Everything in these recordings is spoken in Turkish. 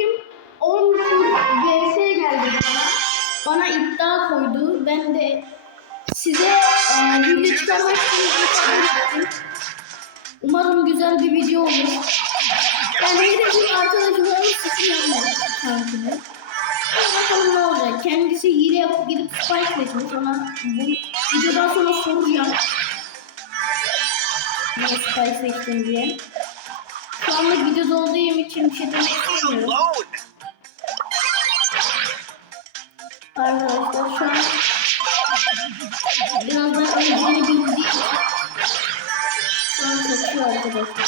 arkadaşım 10 tur vs geldi bana. Bana iddia koydu. Ben de size e, çıkarmak için. Umarım güzel bir video olur. Yani hedefim arkadaşımın sıfır yapmak tankını. Bakalım ne olacak. Kendisi hile yapıp gidip spike seçmiş. Ona bu videodan sonra soracağım. Niye spike seçtin diye. Anlık videoda olduğum için bir şey demek istemiyorum. Arkadaşlar şu an biraz daha önceni bildiği için şu an kaçıyor arkadaşlar.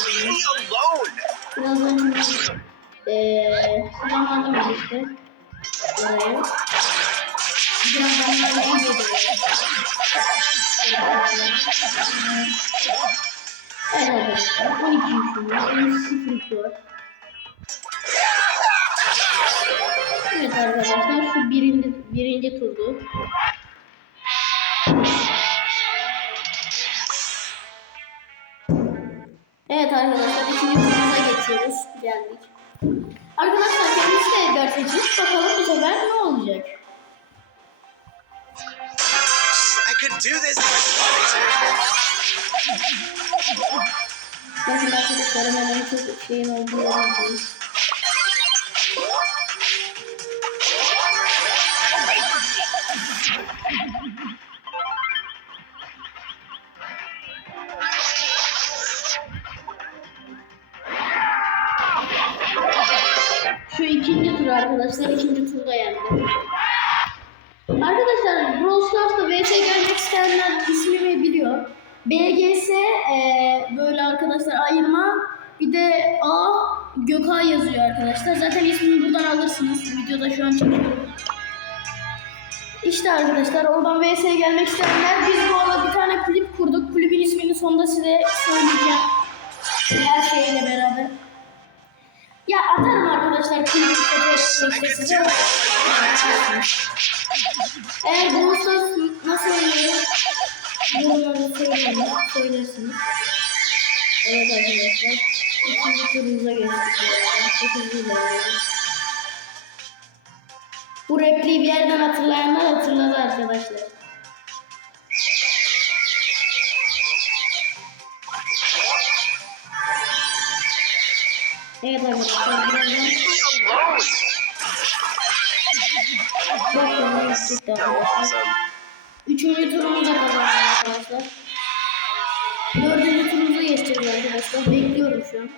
Biraz önce eee zamanım işte. Oraya. Biraz zamanım iyiydi. Evet arkadaşlar 12 yuşum var. 0 var. Evet arkadaşlar şu birinci, birinci turdu. Evet arkadaşlar ikinci turumuza geçiyoruz. Geldik. Arkadaşlar kendisi de Edgar seçmiş. Bakalım bu sefer ne olacak? Do this. Şu ikinci tur arkadaşlar. ikinci turda yendi. Arkadaşlar Brawl Stars'ta VS gelmek isteyenler ismimi biliyor. BGS e, böyle arkadaşlar ayırma. Bir de A Gökay yazıyor arkadaşlar. Zaten ismini buradan alırsınız. Videoda şu an çekiyorum. İşte arkadaşlar oradan VS gelmek isteyenler biz bu arada bir tane kulüp kurduk. Kulübün ismini sonunda size söyleyeceğim. Her şeyle beraber. Ya atarım arkadaşlar kulübün fotoğrafını size. Eğer bulursanız nasıl oynayalım? Yorumlarda söyleyin, söylersiniz. Evet arkadaşlar. İkinci turumuza geçtik. Sekizinci ilerliyoruz. Bu repliği bir yerden hatırlayanlar hatırladı arkadaşlar. Evet arkadaşlar çıktı arkadaşlar. Üçüncü turumuza kazandık arkadaşlar. Dördüncü turumuza geçeceğiz arkadaşlar. Bekliyorum şu an.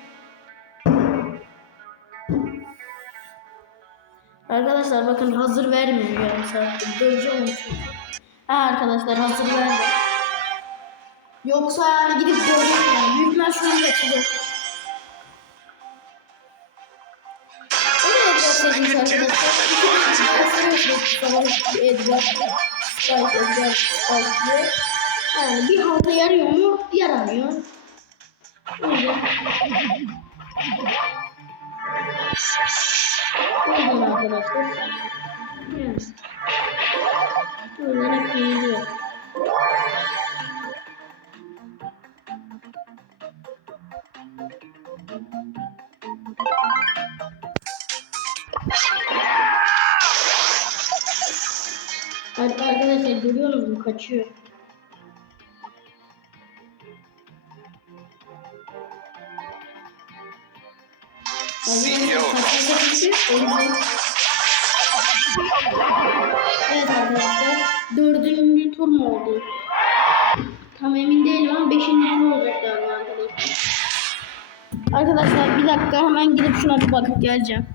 Arkadaşlar bakın hazır vermiyor yarım saatte. Döveceğim onu çünkü. Ha arkadaşlar hazır verdi. Yoksa yani gidip döveceğim yani. Büyük ihtimal şu an geçecek. Bir halta yarıyor mu? Yaramıyor. Öyle. Öyle arkadaşlar. Yani. Kaçıyor. CEO. Evet arkadaşlar dördüncü tur mu oldu? Tam emin değilim ama beşinci tur olacak galiba arkadaşlar. Arkadaşlar bir dakika hemen gidip şuna bir bakıp geleceğim.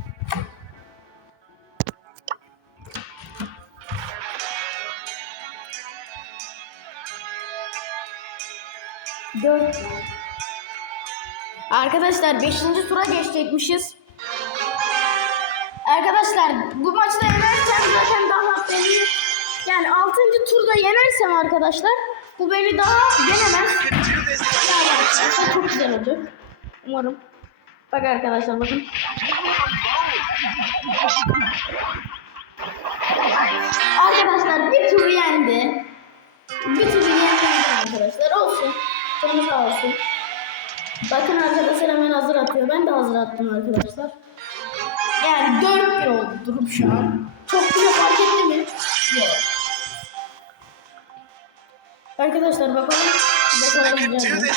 Dört. Arkadaşlar 5. tura geçecekmişiz. Arkadaşlar bu maçta yenersem zaten daha beni yani 6. turda yenersem arkadaşlar bu beni daha yenemez. Yani çok güzel olacak. Umarım. Bak arkadaşlar bakın. Arkadaşlar bir tur yendi. Bir tur yendi arkadaşlar. Olsun. Canı sağ olsun. Bakın arkadaşlar hemen hazır atıyor. Ben de hazır attım arkadaşlar. Yani 4-1 oldu durum şu an. Çok bir şey fark etti mi? Yok. Arkadaşlar bakalım. Mi? me alone.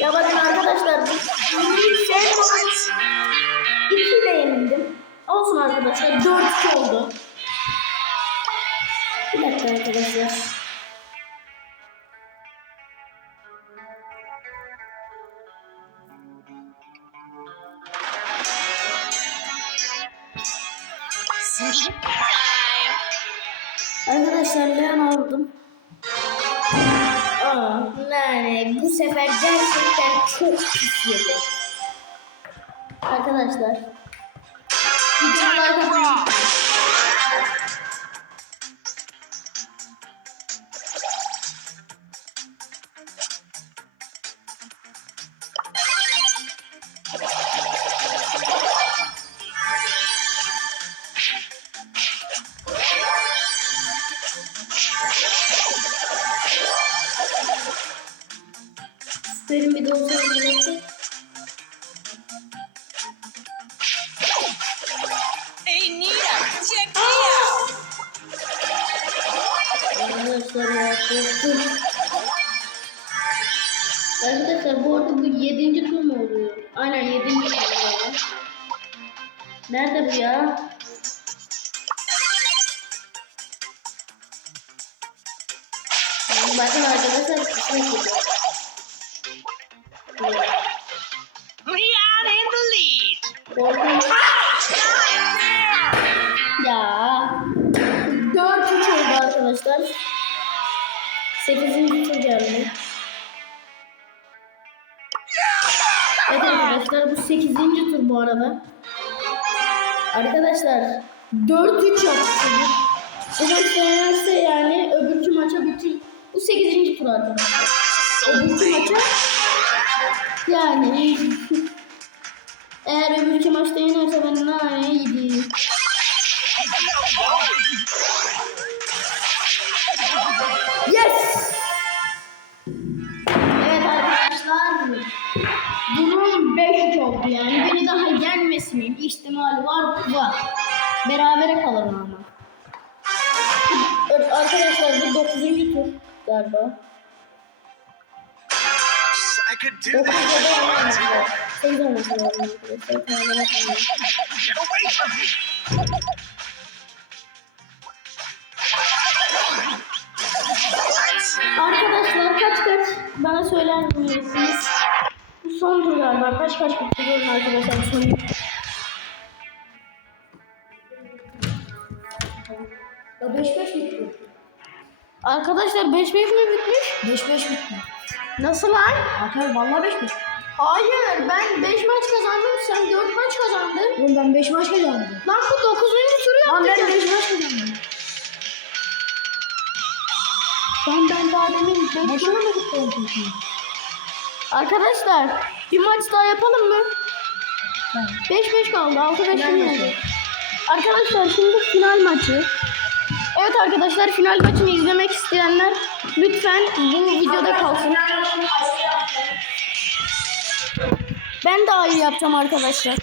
Ya bakın arkadaşlar ilk şey What? 2 ile yenildim. Olsun arkadaşlar 4-2 oldu. Dakika arkadaşlar. Arkadaşlar Leon aldım. Aa, yani bu sefer gerçekten çok pis yedi. Arkadaşlar. Benim bir olsa birlikte. Hey Nita, check me out. Arkadaşlar ya korktum. Arkadaşlar bu arada bu yedinci tur mu oluyor? Aynen yedinci tur oluyor. Nerede bu ya? Bakın arkadaşlar kısmet gidiyor. We are in the lead. Ya. 4-3 oldu arkadaşlar. 8. tur geldi. Evet arkadaşlar bu 8. tur bu arada. Arkadaşlar 4-3 yaptı çocuk. Bu maç yenerse yani öbürkü maça bütün bu 8. tur arkadaşlar. Öbürkü maça yani eğer öbürkü maçta yenerse ben naneye gideyim. Yes! Evet arkadaşlar. Durum 5-3 oldu yani. Beni daha yenmesinin ihtimali var var. Berabere kalırım ama. Arkadaşlar bu 9. tur galiba. I could do 9 this ya if da I 10 wanted olması to. lazım. 8 olması lazım arkadaşlar. Tamam, bakmayın. Get away from me. What? Arkadaşlar kaç kaç bana söyler misiniz? Bu son tur galiba. Kaç kaç bitti görün arkadaşlar son. Ya 5-5 bitti. Arkadaşlar 5-5 mi bitmiş? 5-5 bitti. Nasıl lan? Arkadaşlar valla 5-5. Hayır ben 5 maç kazandım sen 4 maç kazandın. Oğlum ben 5 maç kazandım. Lan bu 9. turu yaptık. Lan ben 5 maç kazandım. Ben ben daha demin 5 maç gittim? Arkadaşlar bir maç daha yapalım mı? 5-5 kaldı. 6-5 şimdi. Arkadaşlar şimdi final maçı. Evet arkadaşlar final maçını izlemek isteyenler lütfen bu videoda kalsın. Ben daha iyi yapacağım arkadaşlar.